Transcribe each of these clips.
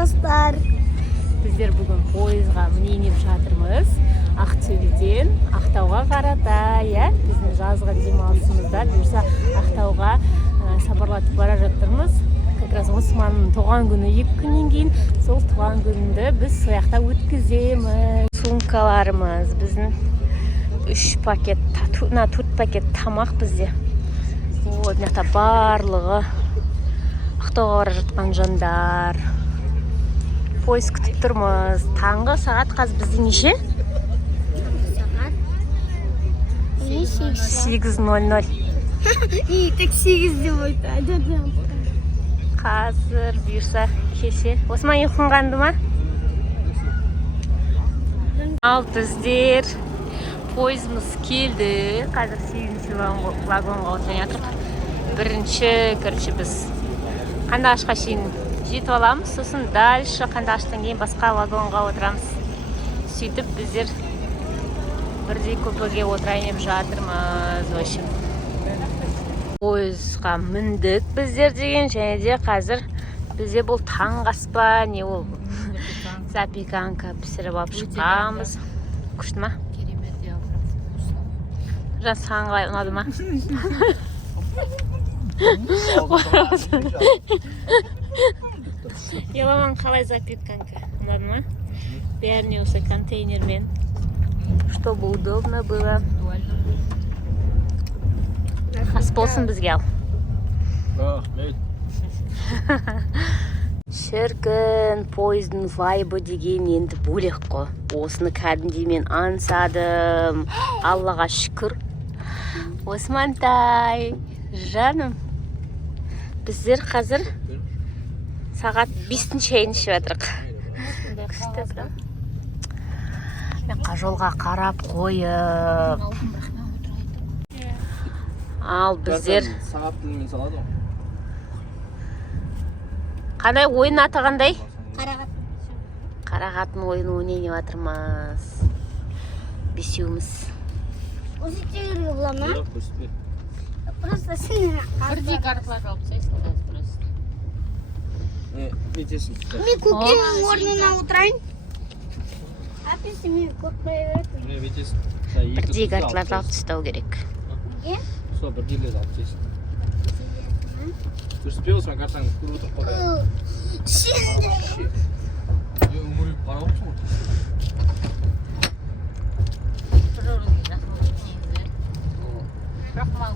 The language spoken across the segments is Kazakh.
достар. Біздер бүгін пойызға мінейініп жатырмыз. Ақтөбеден Ақтауға қарата, біздің жазғы демалысымызда бұйырса Ақтауға сапарлатып бара жатырмыз. Как раз Османның туған күні 2 күннен кейін, сол туған күнді біз сояқта өткіземіз. Сумкаларымыз біздің 3 пакет, 4 пакет тамақ бізде. Вот, мына барлығы Ақтауға бара жатқан жандар. Пойыз күтіп тұрмыз. Таңғы сағат қазір бізде неше? Сағат 8:00. Так 8 деп айтады. Қазір бұйырса кесе. Осман ұйқың қанды ма? Ал біздер пойызымыз келді. Қазір 8-ші вагонға отырып жатырмыз. Бірінші біз Қандыағашқа шейін жетіп аламыз, сосын дальше Қандыағаштан кейін басқа вагонға отырамыз. Сөйтіп біздер бірдей көпірге отырайын деп жатырмыз. В общем, пойызға міндік біздер деген, және де қазір бізде бұл таңғы аспа, не ол запеканка пісіріп алып шыққанбыз. Күшті ма? Жан, саған қалай ұнады ма? Еламан қалай запеканка ұнады ма? Бәріне осы контейнермен, чтобы удобно было. Ас болсын бізге ал. Шіркін, пойыздың вайбы деген енді бөлек қой. Осыны кәдімгідей мен аңсадым. Аллаға шүкір. Османтай, жаным, біздер қазір сағат 5-тің шайын ішіп жатырық. Мен жолға қарап қойып. Ал біздер сағат тілімен салады ғой. Қандай ойын аты қандай? Қарағат. Қарағаттың ойыны ойнайын жатырмыз. Бесеуміз. Осы тегерге бола ма? Жоқ, өспе. Просто сен Бірдей карталар алып тастайсың просто. Кетесің. Мен көкенің орнына отырайын. Әпесі мен көк қойып. Міне кетесің. Бірдей карталарды алып тастау керек. Сол бірдейлерді алып тастайсың. Өспе Осман, картаңды көріп отырып қойды. Сен Үңіріп қарап отырсың ғой.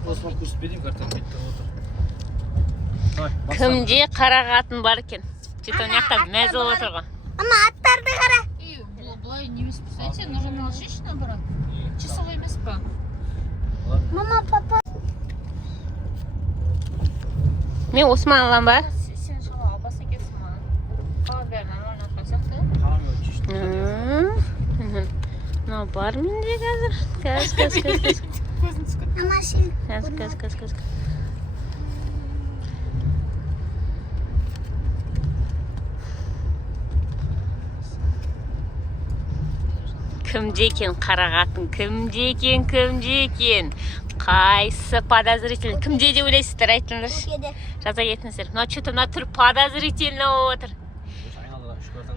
Осман көрсетпе деймін, картаңды беттіп отыр. Кімде қарағатын бар екен? Жеті оняқта мәз болып отыр ғой. Ама аттарды қара. Бұлай немес представьте, нужно налшиш наоборот. Часовой емес па? Мама, папа. Мен Осман алам ба? Сен шала албаса кетсің ма? Қағаз бәрін нормально атқан сияқты. Қарамай өтшешті. Мынау бар менде қазір. Көз. Көзін түскен. Ама сен. Көз. Кімде екен қарағатын? Кімде екен? Қайсы подозрительный? Кімде деп ойлайсыздар, айтыңдаршы. Жаза кетіңіздер. Мына что-то мына түр подозрительный болып отыр.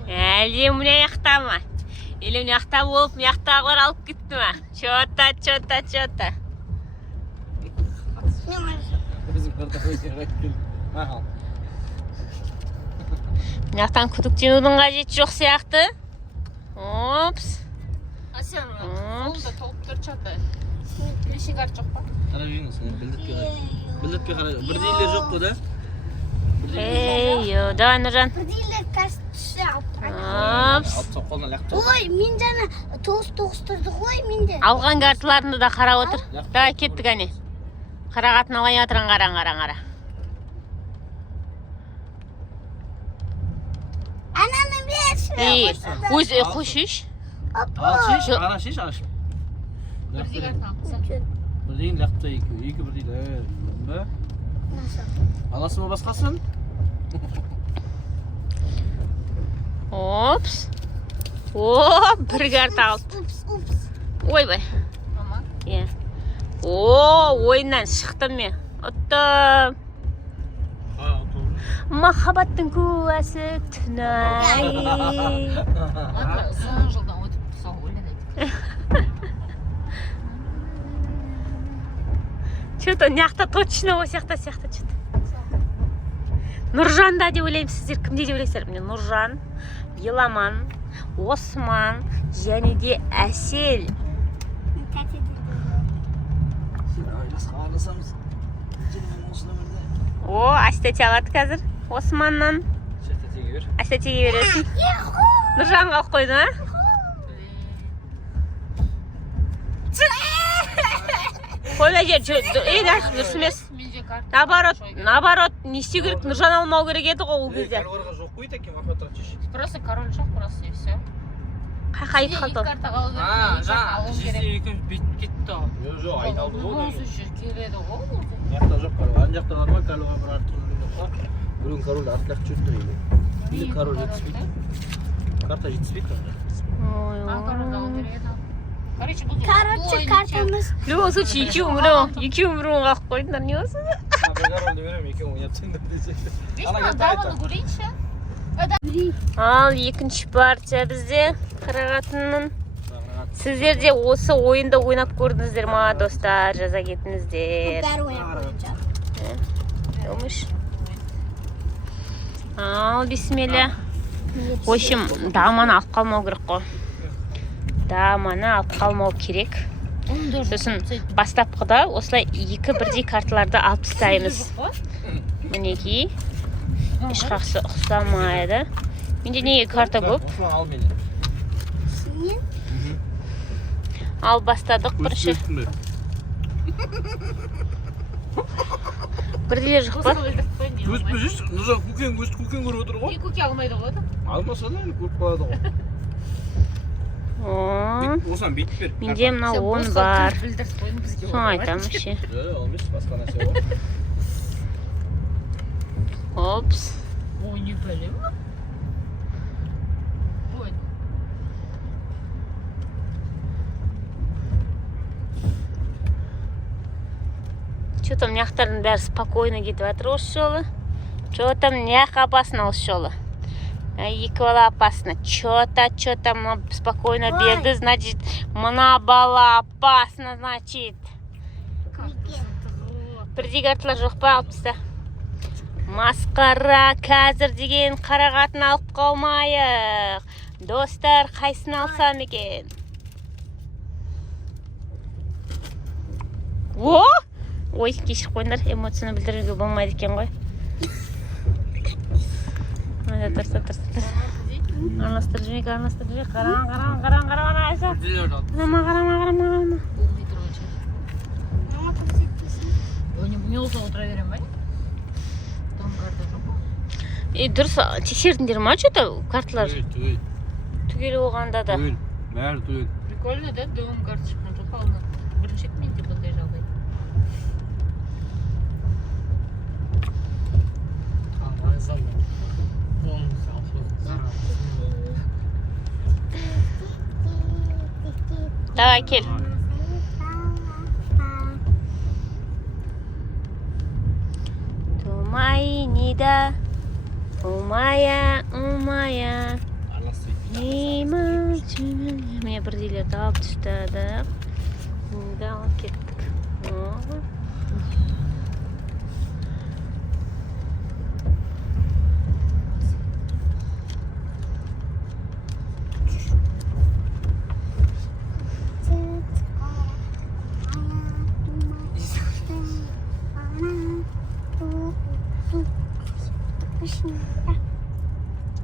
Әлде мына яқта ма? Или мына яқта болып, мына яқтағылар алып кетті ма? Чота. Біздің қырда өздері қайтып келді. Мақал. Мына яқтан күдіктенудің қажеті жоқ сияқты. Опс. А сен қолында толып тұр чаты. Неше карт жоқ па? Қарап жүріңіз, білдіртпе қарай. Білдіртпе қарай. Бірдейлер жоқ қой да? Ей, давай, Нұржан. Бірдейлер кәсіпші алып тұрады. Опс. Алып қолына ләқті. Ой, мен жаңа тоғыстырды ғой менде. Алған карталарында да қарап отыр. Давай, кеттік әне. Қарағатын алайын атыран қара. Ананы берші. Өз қойшыш. Ал шеш, ара шеш ашып. Бірдей карт алып. Бірдейін ләқті екі бірдейлер. Бі? Аласы ма басқасын? Опс. Бір карта алды. Ойбай. Мама? Иә. Ойыннан шықтым мен. Ұттым. махаббаттың куәсі түнай. Соңғы жылдан өтіп соңғы өлген. Что-то мына точно осы жақта сияқты что-то. Нұржан да деп ойлаймын, сіздер кімде деп ойлайсыздар? Міне Нұржан, Еламан, Осман және де Әсел. О, Әстәте алады қазір. Османнан. Әстәтеге бересің. Нұржанға алып қойды, ма? Қойма жер, дұрыс емес. Наоборот, не істеу керек? Нұржан алмау керек еді ғой ол кезде. Просто король жоқ, просто и все. Қайып қалды. кетті. Жоқ, айналды ғой. Келеді ғой. Жақта жоқ, ан жақта нормаль, корольға бір артық. Бүгін король артық жүрді дейді. Енді король жетіспейді. Карта жетіспейді. Короче, бұл картамыз. В любом случае, екі өмірін қалып қойдыңдар, не болсын? Корольді берем, екеуің ойнатсыңдар десе. даманы көрейінші. Ал екінші партия бізде қарағатынның. Сіздер де осы ойында ойнап көрдіңіздер ма, достар? Жаза кетіңіздер. Бәрі ойнап көрeceğim. Olmuş. Ал, бисмилля. В общем, даманы алып қалмау керек қой. Даманы алып қалмау керек. Сосын бастапқыда осылай екі бірдей карталарды алып тастаймыз. Мінекей. Ешқақсы ұқсамайды. Менде неге карта көп? Ал мені. Ал бастадық бірінші. Бірдейлер жоқ па? Өстіп жүрсің, Нұржан көкен көріп отыр ғой. Көке алмайды ғой. Алмаса да көріп қалады ғой. Осыған бүйтіп бер. Менде мына 10 бар. Соң айтамын ше. Алмайсыз, басқа нәрсе ғой. Опс. Ой, не білем. Ой. Что-то мняқтардың бәрі спокойно кетіп жатыр осы жолы. Что-то мняқ опасно осы жолы. Екі бала опасно. Что-то спокойно берді, значит, мына бала опасно, значит. Бірдей карталар жоқ па, алып таста. Масқара, қазір деген қарағатын алып қалмайық. Достар, қайсын алсам екен? О! Ой, кешір қойындар, эмоцияны білдіруге болмайды екен ғой. Тұрс. Араластыр жүрмек. Қарам, Айша. Қарама. Не болса отыра берем ба? Дұрыс, тексердіңдер ма, что-то карталар? Түгел болғанда да. Бәрі түгел. Прикольно, да? Дом карточканы жоқ алынады. Бірінші менде бұндай жағдай. Давай, кел. Тумай, Нида. Умая. Міне бірдейлерді алып түстадық. Енді алып кеттік.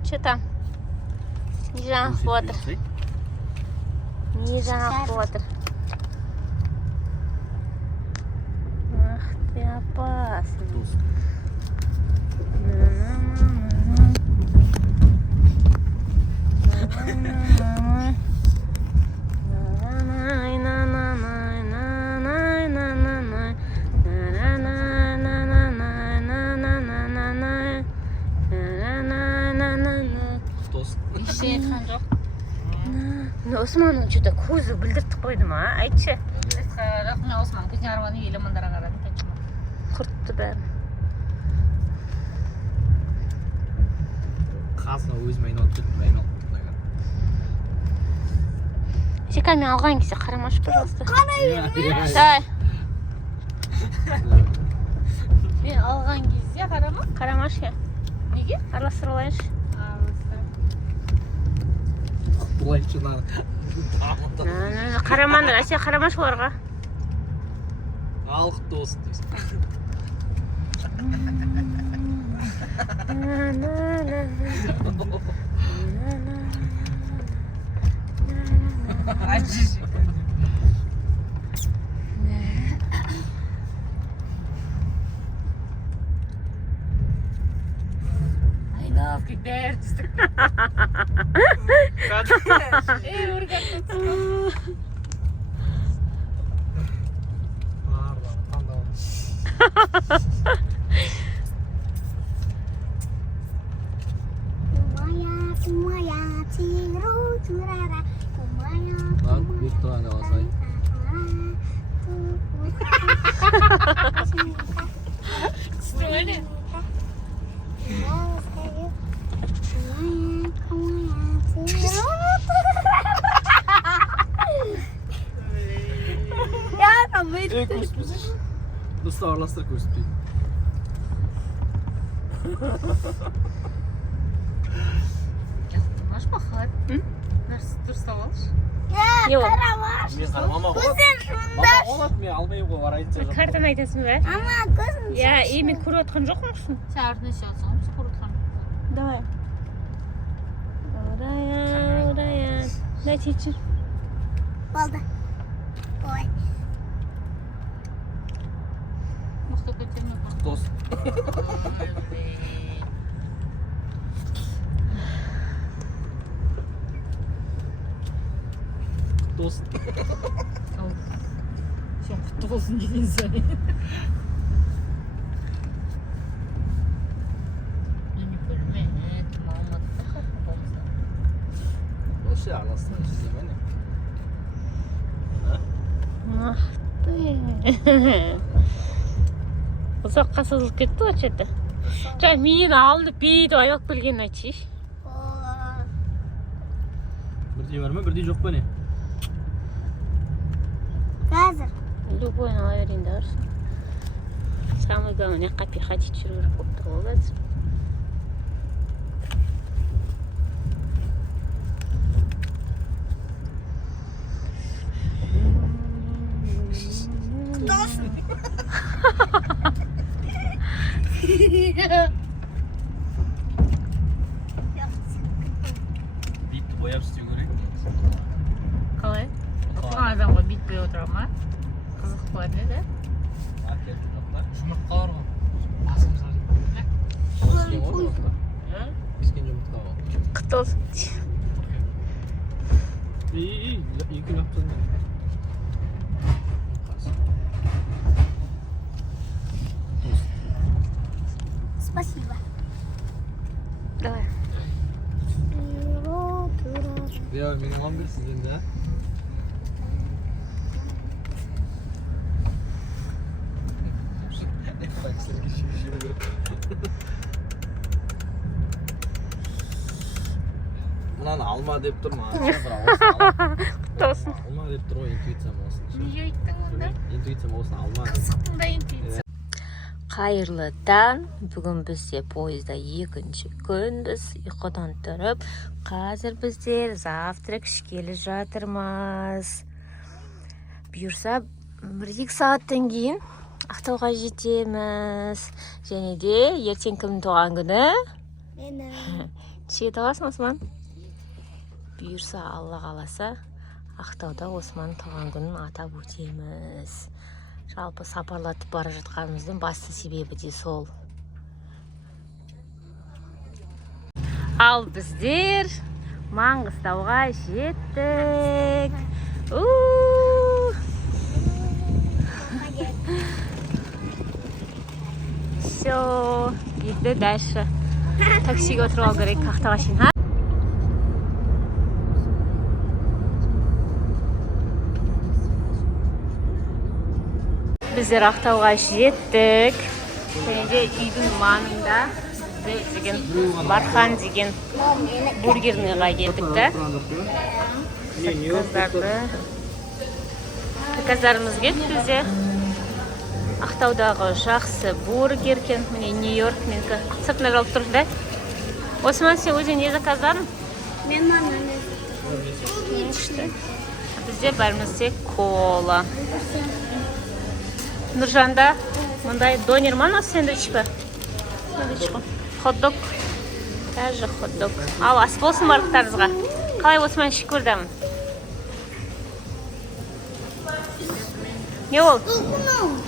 Что там? Не жанах фотор. Ах ты опасный. Османның что-то көзі білдіртіп қойды ма? Айтшы. Рахмет Осман, көзіне арманы елі мұндара қарады. Құртты бәрін. қасына өзім айналып кеттім, айналып. Шекай, мен алған кезде қарамашы, пожалуйста. Қарай. Мен алған кезде қарамашы я. Неге? Араластырып алайыншы. Бұлайшылар. Қарамаңдар, Әсия қарамашы оларға. Алқытты болсын дейсің. Айналып кетті бәрі түстік. Kumaya, tiru turara. Kumaya, Lan yurtta ne olsay? Söyle. Ya tamam. Nasıl ağırlaştır koştuğu? Маш бақыт. Нәрсе дұрыстап алшы. Yok. Мен қарамама болады. Мама болады, мен алмай қойып айтса жоқ. Картаны айтасың ба? Ama kızım. Я, мен көріп отқан жоқпын. Сен артына ше алсаң, біз құрытқан. Давай. Орая. Дай чечір. Oldu. Oy. Мықты көтерме бақ. Дос. Дос. Сен құтты болсын деген сайын. Мені білме, маматта қатын болса. Вообще араластырып izlemene. Ұзаққа созылып кетті ғой че-то. Жаңа мені алды бейді айналып келгенін айтшы. Бірдей бар ма, бірдей жоқ па не? Газыр. Любойын ала берейін да ұрсын. Самый главный, жаққа пихатить жүру керек болып тұр ғой қазір. Битті бояп істеу керек. Қалай? Оқыған адамға бүйтпей отыра ма? Қызық болады да? Әкелді жоқтар. Жұмыртқа бар ғой. Басымызға піскен ғой жұмыртқа. Піскен жұмыртқа ғой. Құтты болсын. Екі лаптан да. Спасибо. Давай. Я менің 11 сізден да. Мынаны алма деп тұр ма? Құтты болсын. Алма деп тұр ғой, интуициям болсын. Неге айттың онда? Интуициям болсын, алма. Қызықтың да интуиция. Қайырлы таң. Бүгін бізде пойызда екінші күнбіз. Ұйқыдан тұрып, қазір біздер завтрак ішкелі жатырмыз. Бұйырса, 1-2 сағаттан кейін Ақтауға жетеміз. Және де ертең кімнің туған күні? Benim. Шет аласың, Осман? Бұйырса, Алла қаласа, Ақтауда Османның туған күнін атап өтеміз. Жалпы сапарлатып бара жатқанымыздың басты себебі де сол. Ал біздер Маңғыстауға жеттік. Все, иди дальше. Таксиге отырып алу керек Ақтауға шейін. Біздер Ақтауға жеттік. Және де үйдің маңында деген Бархан деген бургерныйға келдік та. Заказдарымыз кетті бізде. Ақтаудағы жақсы бургер екен. Міне Нью-Йорк менікі. Сыртына жалып тұр да. Осман, сен өзің не заказдардың? Мен маған Бізде бәрімізде кола. Нұржанда мұндай донер ма, сэндвич па? Сэндвич қой. Хот-дог. Даже хот-дог. Ал, ас болсын барлықтарыңызға. Қалай Осман, шүкірдамын. Не ол?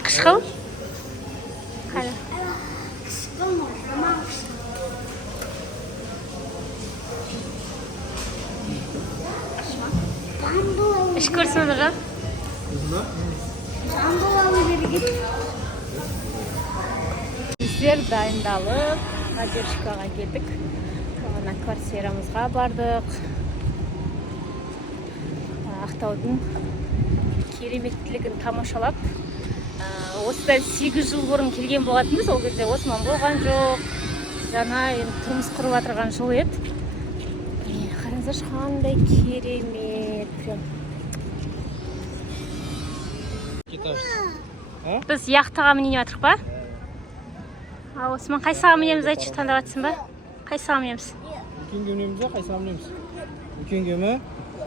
Қышқыл? Қалі. Іш көрсін Нұржан. Біздер дайындалып, задержкаға келдік. Ана квартирамызға бардық. Ақтаудың кереметтілігін тамашалап. Осыдан 8 жыл бұрын келген болатынбыз. Ол кезде Осман болған жоқ. Жаңа тұрмыс құрып жатырған жыл еді. Қараңыздар, қандай керемет. Біз яхтаға мінейін жатырық па? Осман, қайсыға мінеміз, айтшы, таңдап жатсың ба? Қайсыға мінеміз? Үлкен кемеміз ба, қайсыға мінеміз? Үлкен кемі,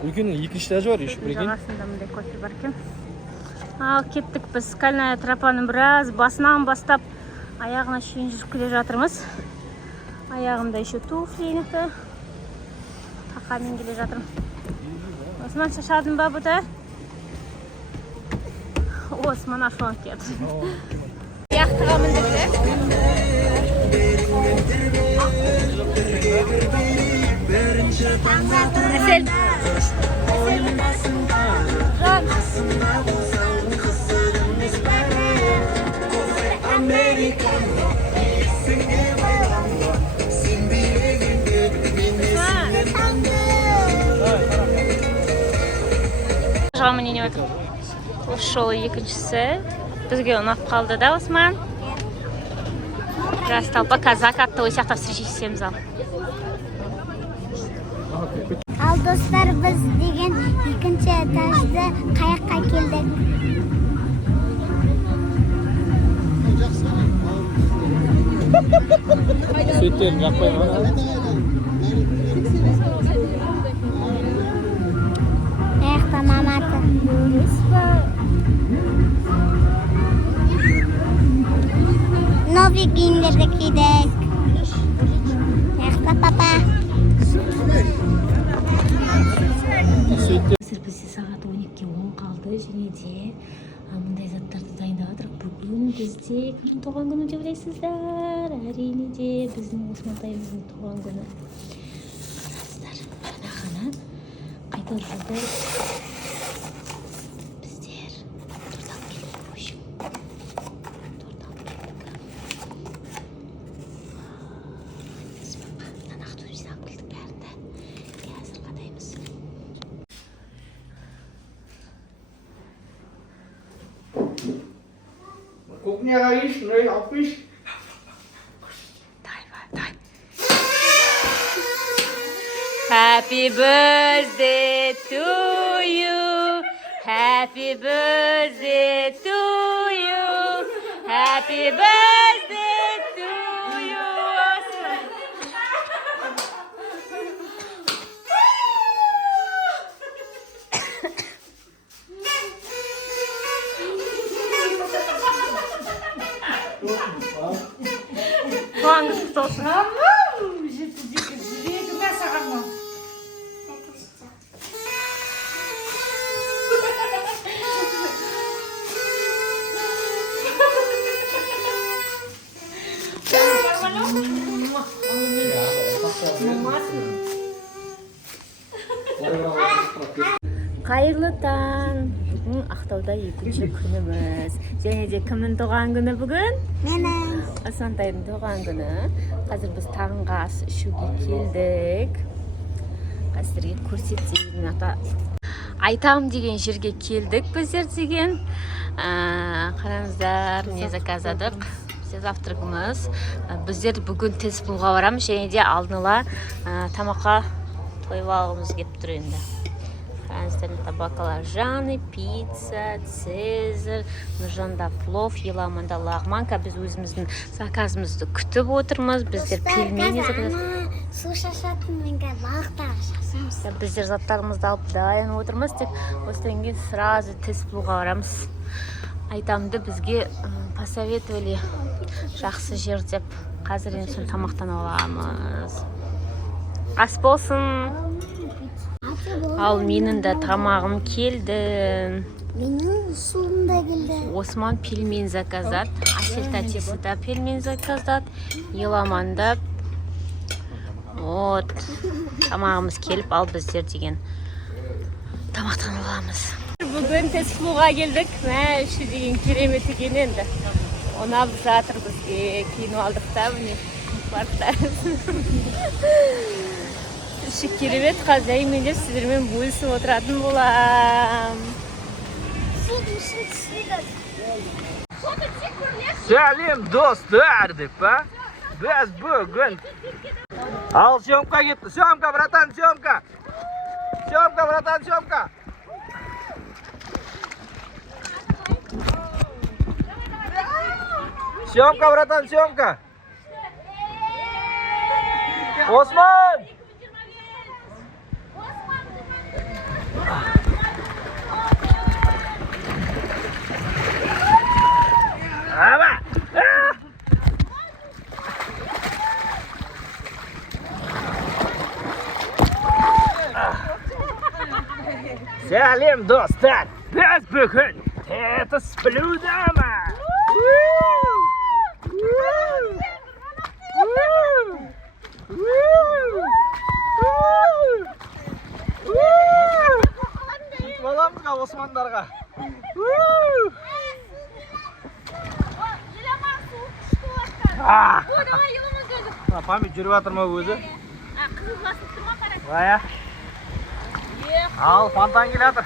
үлкеннің екінші этажы бар, еш бір екен. Жағасында мұндай кофе бар екен. Ал, кеттік біз Скальная тропаның біраз басынан бастап аяғына шейін жүріп келе жатырмыз. Аяғымда еще туфлинікі. Тақамен келе жатырмын. Осман, шашадың ба бұда? Осман ашуан келді. Яқтыға міндікті. Әсел. Жан. Жағамын ене өтіп. Ошол екіншісі. Бізге ұнап қалды да, Осман. Жас толпа закатты ой сияқты встречесеміз ал. Ал достар, біз деген екінші этажды қаяққа келдік. Сөйттерін жақпай ма? Аяқта маматы. Новый киімдерді кидік. Аяқта папа. Бізде сағат 12-10 қалды және де мұндай заттарды дайындап жатырық. Бүгін бізде кімнің туған күні деп ойлайсыздар? Әрине де біздің Османтайымыздың туған күні. Қараңыздар, жаңа ғана қайтарылды. Біздер торт алып келдік. Торт алып келдік. Біз мынаны ақтөбеден алып келдік бәрінде. Қазір қадаймыз. Кухняға еш, нұрай алып еш. Дай. Happy birthday to you. Happy birthday to you. Happy birthday to you. Туғаныңыз құтты болсын. Қайырлы таң. Бүгін Ақтауда екінші күніміз. Және де кімнің туған күні бүгін? Менің. Османтайдың туған күні. Қазір біз таңғы ас ішуге келдік. Қазірге көрсетейін ата. Айтам деген жерге келдік біздер деген. Қараңыздар, не заказадық. Біздер кешкі завтрагымыз. Біздер бүгін Тесплуға барамыз және де алдын ала тамаққа тойып алғымыз келіп тұр енді. Францияда баклажаны, пицца, цезарь, нұржанда плов, еламанда лағманка. Біз өзіміздің заказымызды күтіп отырмыз. Біздер пельмени заказымыз. Су шашатын менге балықтар шашамыз. Біздер заттарымызды алып дайын отырмыз. Тек осыдан кейін сразу Тесплуға барамыз. Айтамды бізге посоветовали жақсы жер деп. Қазір енді соны тамақтан аламыз. Ас болсын. Ал менің де тамағым келді. Менің суым да келді. Осман пельмен заказат. Асел татесі да пельмен заказат. Еламанда. Вот. Тамағымыз келіп, ал біздер деген тамақтан аламыз. Бүгін Тесплуға келдік. Мә, үші деген керемет екен енді. Оны алып жатыр бізге. Кейін алдық та, міне. Үші керемет, қазір мен де сіздермен бөлісіп отыратын болам. Сәлем достар деп па. Біз бүгін ал съемка кетті. Съемка, братан, съемка. Съемка, братан, съемка. Съемка, братан, съемка. Осман! Aba! Сәлем достар! Біз бүгін Тесплудамыз! Баламыз ға Османдарға. Памет жүріп атыр ма өзі? Қызыл басып тұрма қарай. Бая. Ал, фонтан келатыр.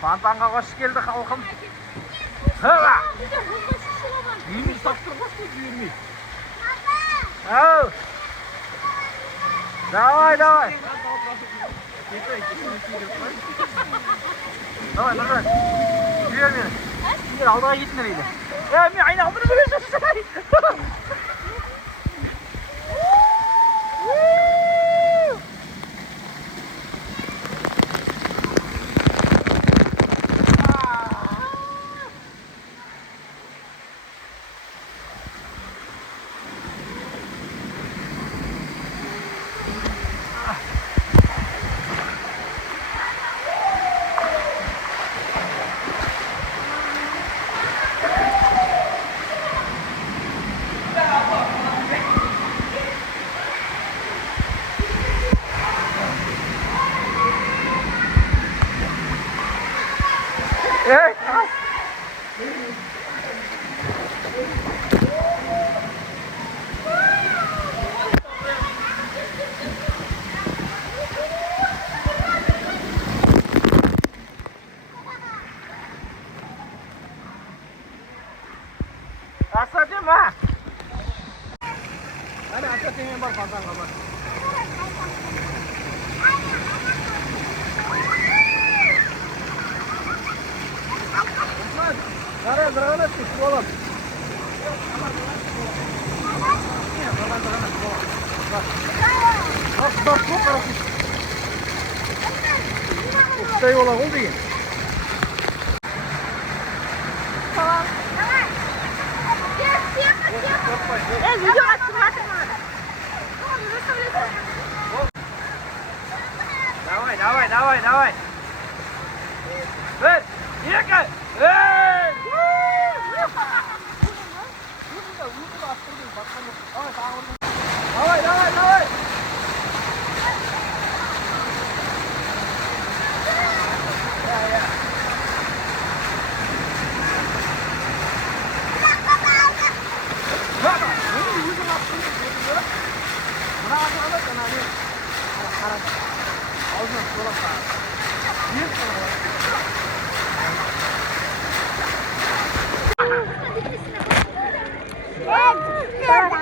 Фонтанға қош келді халқым. Хыға! Үйіміз тапсыр басты, үйірмей. Ау! Давай, давай! Давай, нұржан. Үйер мені. Үйер алдыға кетіңдер еді. Мен айнағымды жүресің. Аса дема. Ana asa temen бар фонтанға бар. Қара дұрағына түсіп болам. Бар көп қарасың. Ұстай бола қол деген. Видео отсматривай. Давай, давай, давай, давай. Бір, екі, үш. Давай, давай, давай.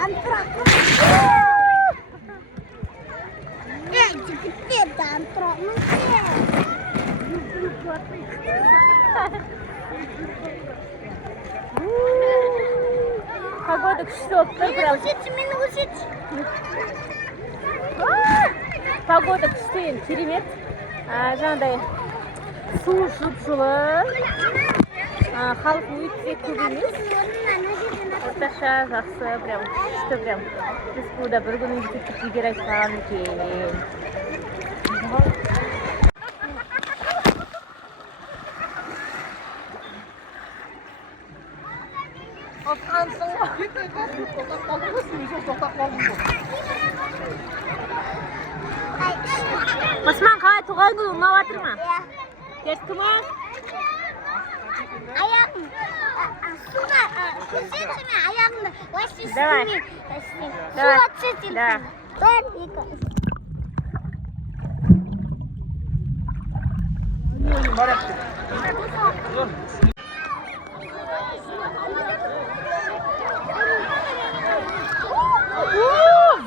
Антурак. Жігіттер, Антурак. Погода күшті болып тұр, прям. Мені көрсетші. Погода күшті, енді керемет. Жаңағыдай су жылы. Халық өте көп емес. Орташа жақсы, прям күшті, прям. Біз бұда бір күн мектепке егер айтпаған екен. Осман, қалай туған күн ұнап жатыр ма? Десті ма? Аяғым. Суға көрсетші ме аяғымды? Давай. Суға түсетші. Да. Бір, екі.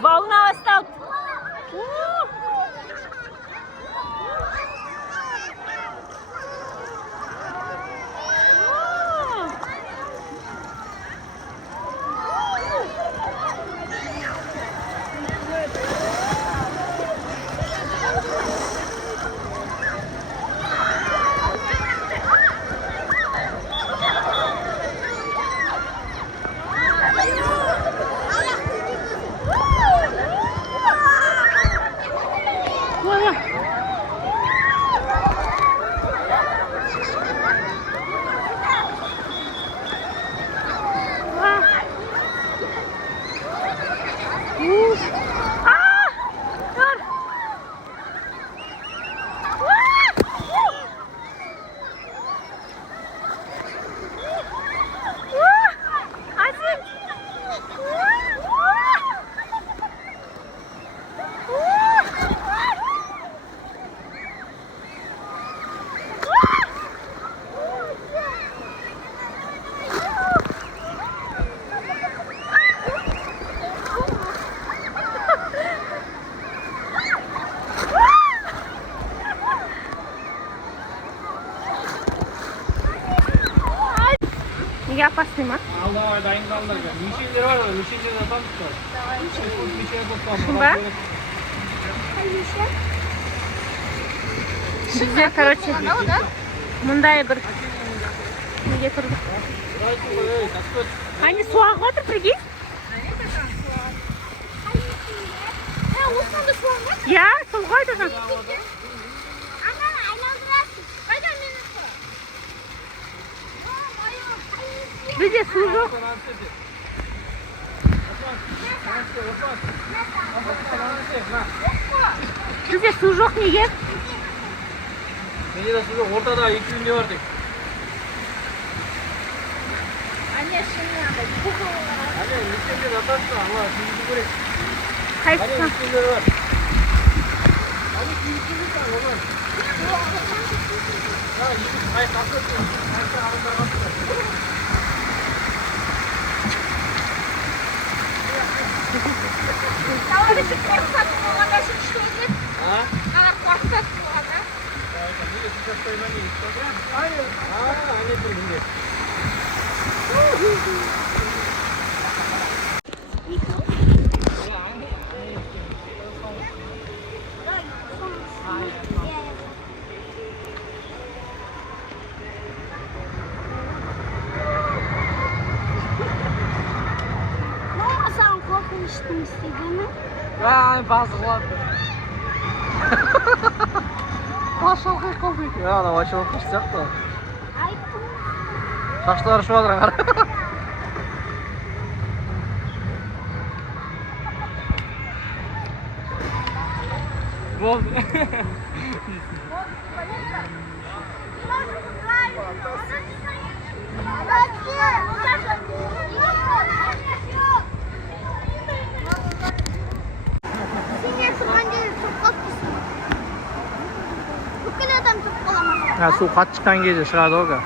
Волна осталась. Неге опасный ма? Алла дайындалыңдар. Мешендер бар ғой, мешендерді таныстыр. Шын ба? Біздер, короче, мұндай бір неге тұрдық. Они су ағып отыр, прикинь? Я, сол ғой тұрған. Бізде су жоқ. Бізде су жоқ, неге? Менде де су жоқ, ортада екеуінде бар тек. Әне, мешендер атасына, алла, сүйізді көрек. Қайсына? Мешендер бар. Әне, сүйізді kan, олар. Қай қасы өткен, қайсы арындар қасы. Талады шықпен сатып болғанда шын ішті өтеді. Қуатты болғанда. Неге сүйізді қойман не істеді? Әне тұр мінде. Саған қорқыныштың істегені? Bazılar. Башылғы қылды. Ana başını kışacak da. Айттым. Saçları şu adına kara. Bol. Ya su kaçtıktan gece şurada orada.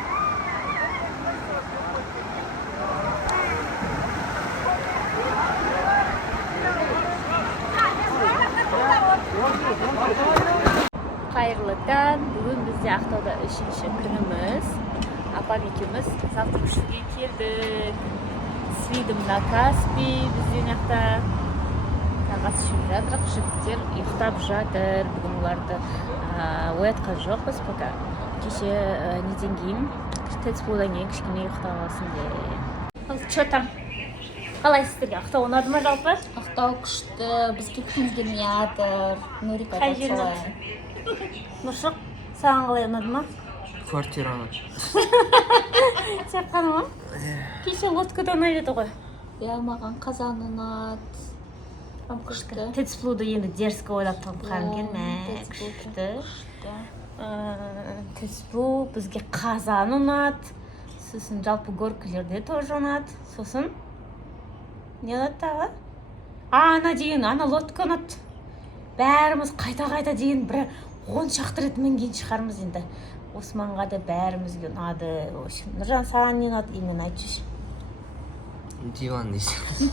Қайырлы таң. Бүгін бізде Ақтауда 3-ші күніміз. Апам екеуміз завтрак ішуге келдік. С видом на Каспий бізден жақта. Тағас ішіп жатырық. Жігіттер ұйықтап жатыр. Бүгін оларды оятқан жоқпыз пока. Кеше неден кейін, ТЭЦ-дан кейін кішкене ұйықтап алсын деп. Че там? Қалай сіздерге? Ақтау ұнады ма жалпы? Ақтау күшті, біз кеткіміз келмей жатыр. Нурика Қай жер ұнады? Нұршық, саған қалай ұнады ма? Квартира ұнады. Сен қаны ма? Кеше лодкада ұнайды еді ғой. Иә, маған қазан ұнады. Күшті. ТЭЦ-ды енді дерзкі ойлап тапқан екен. Күшті. ТЭЦ бізге қазан ұнады. Сосын жалпы горкілерде тоже ұнады. Сосын не ұнады тағы? Ана деген, ана лодка ұнады. Бәріміз қайта деген бір 10 шақты рет мінген шығармыз енді. Османға да бәрімізге ұнады. Нұржан, саған не ұнады? Емен айтшы. Диван дейсің.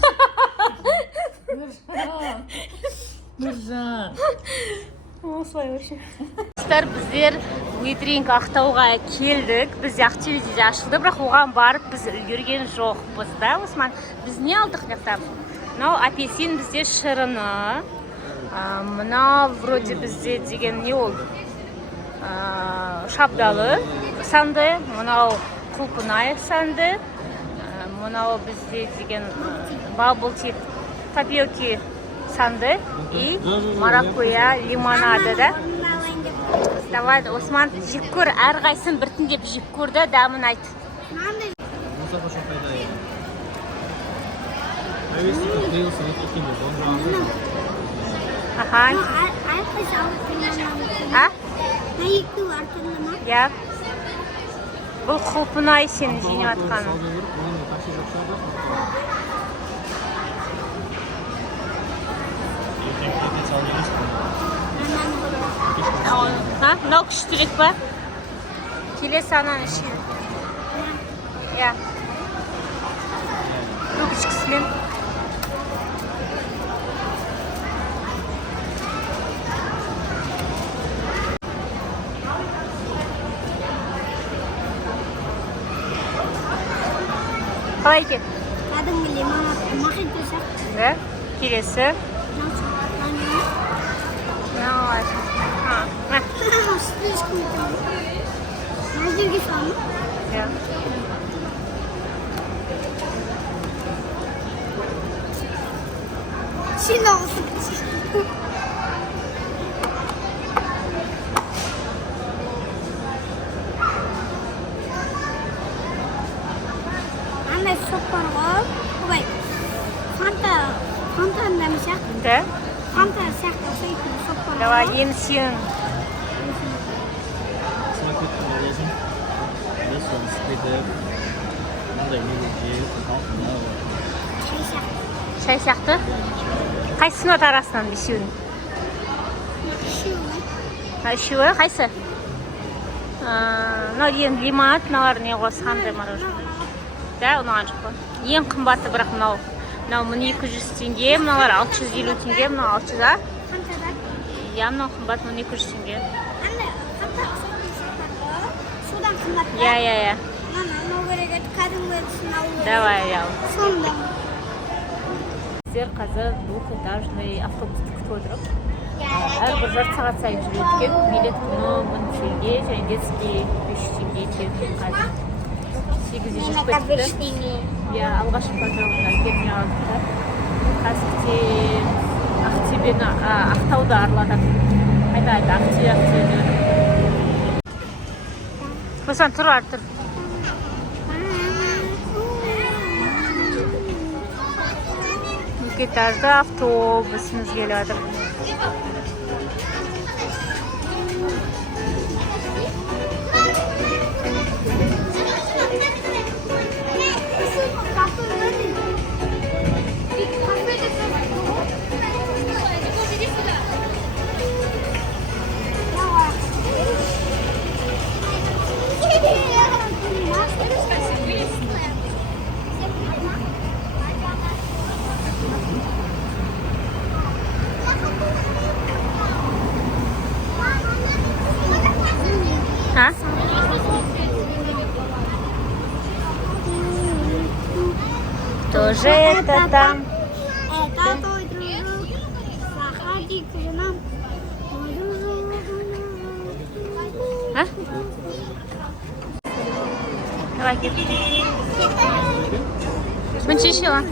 Нұржан. Осылай өші. Біздер Уитринг Ақтауға келдік. Бізде Ақтөбеде ашылды, бірақ оған барып біз үлгерген жоқпыз да, Осман. Біз не алдық мектап? Мынау апельсин бізде шырыны. Мынау вроде бізде деген не ол? Шабдалы санды. Мынау құлпынай санды. Мынау бізде деген бабл-ти тапиоки санды. И маракуя лимонады да. Давай, Осман, жек көр, әрқайсын біртіндеп жек көрді, дәмін айт. Аха. Я. Бұл құлпынай сен жеңіп атқаның. Мынау күштірек па? Келесі анан ішкен. Я. Рубичкісімен. Қалай екен? Кәдімгі лимонад мохито сияқты. Келесі. Назерге салма. Сен ауысып. Андай соқ бар ғой. Ой. Фантаның дәмі сияқты. Да? Фанта сияқты ұқсайтын соқ бар. Давай, енді сен. Шай сияқты? Қайсысы ұнады арасынан бесеуінің? Үшеуі қайсы? Мынау енді лимонад, мыналар не қосқандай мороженое. Да, ұнаған жоқ па? Ең қымбаты бірақ мынау. Мынау 200 теңге, мыналар 650 теңге, мынау 600, а? Я, мынау қымбат 200 теңге. Судан қымбат. Я. Анау керек еді, кәдімгі сынауы. Давай, я. Сонда. Біздер қазір двухэтажный автобусты күтіп отырып. Әрбір жарты сағат сайын жүреді екен. Билет құны 1000 теңге, және детский 500 теңге келген қазір. 8-де жүріп кетіпті. Я алғашқы потогына келмей қалдық. Қазір Ақтауды арладық. Қайта Ақтөбе. Осыған тұр. Этажда автобусымыз келіп жатыр. А? Тоже это там. Это твой друг. Заходи к нам. А? Давай, Кит. Мунчишила.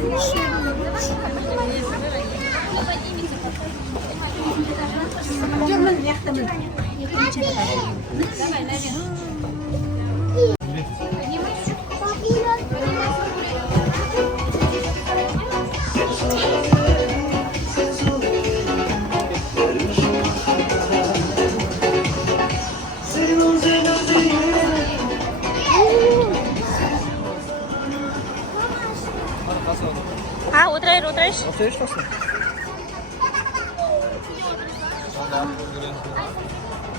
А, отырайық.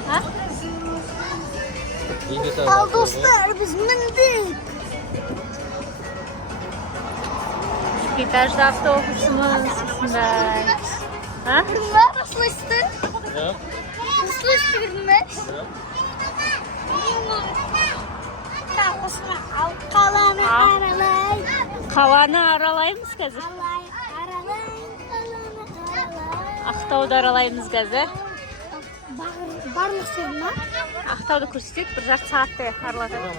А? Ал достар, біз міндік. Этажда автобусымыз. Осындай. А? Бұрынға слышты? Слышты бұрынға? Қақысына ал қаланы аралай. Қаланы аралаймыз қазір. Аралай, қаланы аралай. Ақтауды аралаймыз қазір. Барлық жеріне. Ақтауды көрсетеді, 1 жарты сағаттай аралатады.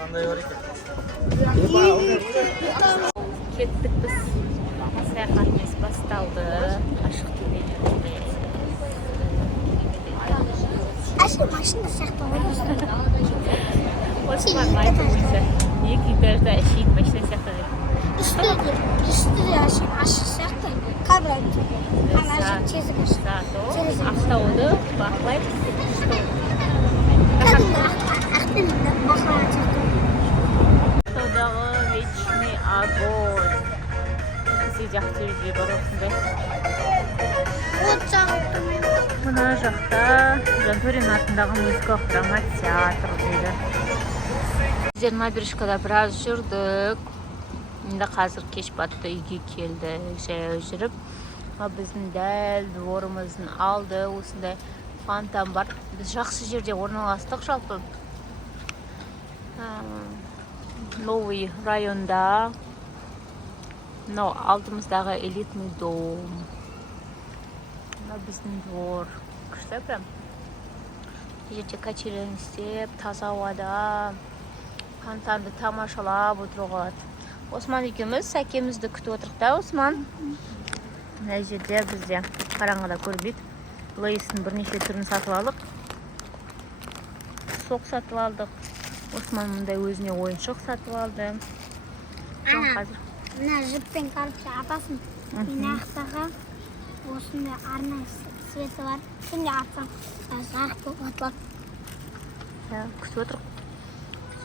Кеттік біз. Саяхатымыз басталды. Ашық төбеде. Ашық машина сияқты ойлайсың. Осман айтыңызшы. 2 этажда әшейін машина сияқты дейді. Үсті де ашық сияқты. Қабір айтты. Ашық тезік ашық. Ақтауды бақылаймыз. Ақтауды бақылаймыз. Ақтаудағы вечный огонь. Сіз Ақтөбеге барасыңдар. От жақты. Мына жақта Жантөрин атындағы музыкалық драма театр дейді. Біздер набережкада біраз жүрдік. Енді қазір кеш батты, үйге келді, жаяу жүріп. Біздің дәл дворымыздың алды осындай фонтан бар. Біз жақсы жерде орналастық жалпы. Новый районда. Но алдымыздағы элитный дом. Біздің двор. Күшті прям. Жерде качелен істеп, таза ауада фонтанды тамашалап отыруға болады. Осман екеуміз сәкемізді күтіп отырық та, Осман. Мына жерде бізде қараңғыда көрбейді. Лейстің бірнеше түрін сатып алдық. Сок сатып алдық. Осман мұндай өзіне ойыншық сатып алды. Мына жіппен қарыпша атасын. Мен ақтаға осындай арнай светі бар. Сенде атсаң жарық болып атылады. Күтіп отырық.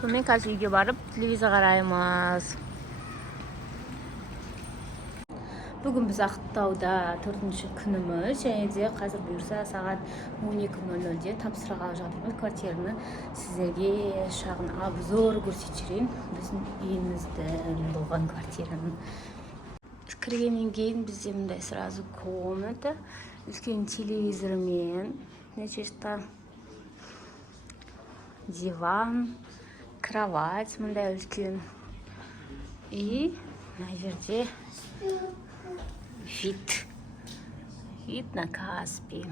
Сонымен қазір үйге барып телевизор қараймыз. Бүгін біз Ақтауда 4-ші күніміз, және де қазір бұйырса сағат 12:00-де тапсырғалы жатырмыз. Квартираны сіздерге шағын обзор көрсетейін. Біздің үйіміздің болған квартираның. Кіргеннен кейін бізде мындай сразу комната, үлкен телевизормен, диван, кровать мындай үлкен. И мына жерде вид на Каспий.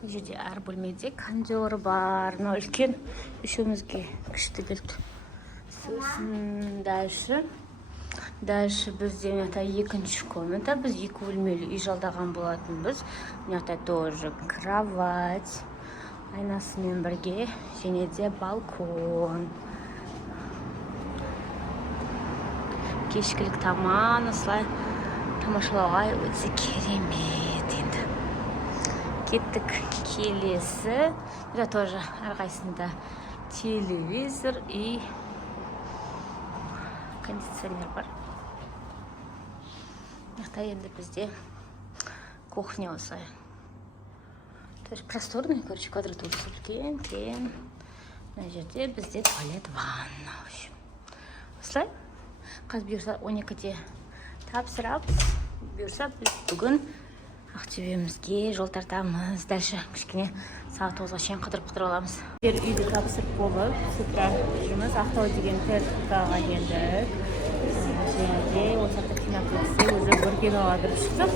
Бұл жерде әр бөлмеде кондер бар. Үлкен үшеумізге күшті келді. Сосын дальше бізде мына 2-ші комната. Біз 2 бөлмелі үй жалдаған болатынбыз. Мына тоже кровать, айнасымен бірге, және де балкон. Кешкілік таман, осылай тамашалауға өте керемет енді. Кеттік келесі. Бұда тоже әрқайсында телевизор и кондиционер бар. Яқта енді бізде кухня осылай. Тоже просторный, короче, квадратурасы үлкен. Мына жерде бізде туалет, ванна. Осылай. Қазір бұйырса 12-де тапсырап, бұйырса біз бүгін Ақтөбемізге жол тартамыз. Дальше кішкене сағат 9-ға шейін қыдырып аламыз. Үйді тапсырып болып, сутра жүрміз. Ақтау деген Теркаға келдік. Жерде осы жақта киноплексе өзі бір киноға кіріп шықтық.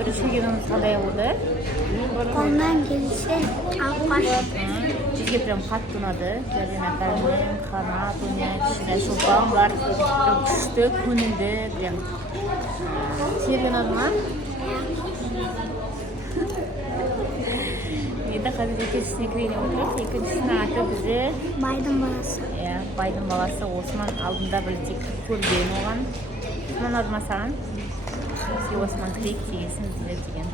Бірінші киномыз қандай болды? Қолынан келсе алып қаш. Бізге прям қатты ұнады. Жәрден апаймен қанат ойнайды, ішінде шолпан бар. Күшті, көңілді, прям. Сізге ұнады ма? Енді қазір екіншісіне кірейін отырып, екіншісінің аты бізді Байдың баласы. байдың баласы Осман алдында білдік көрген оған. Осман ұнады ма саған? Бізге Осман кірейік дегенсін бізді деген.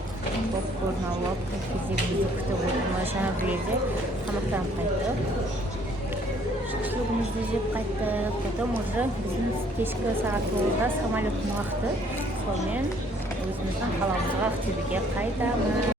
Попкорн алып, кезегімізді күтіп отырмыз. Жаңа бір жерде тамақтанып қайттық. Шашлығымызды жеп қайттық. Потом уже біздің кешкі сағат 9-да самолет қақты. Сонымен өзіміздің қаламызға Ақтөбеге қайтамыз.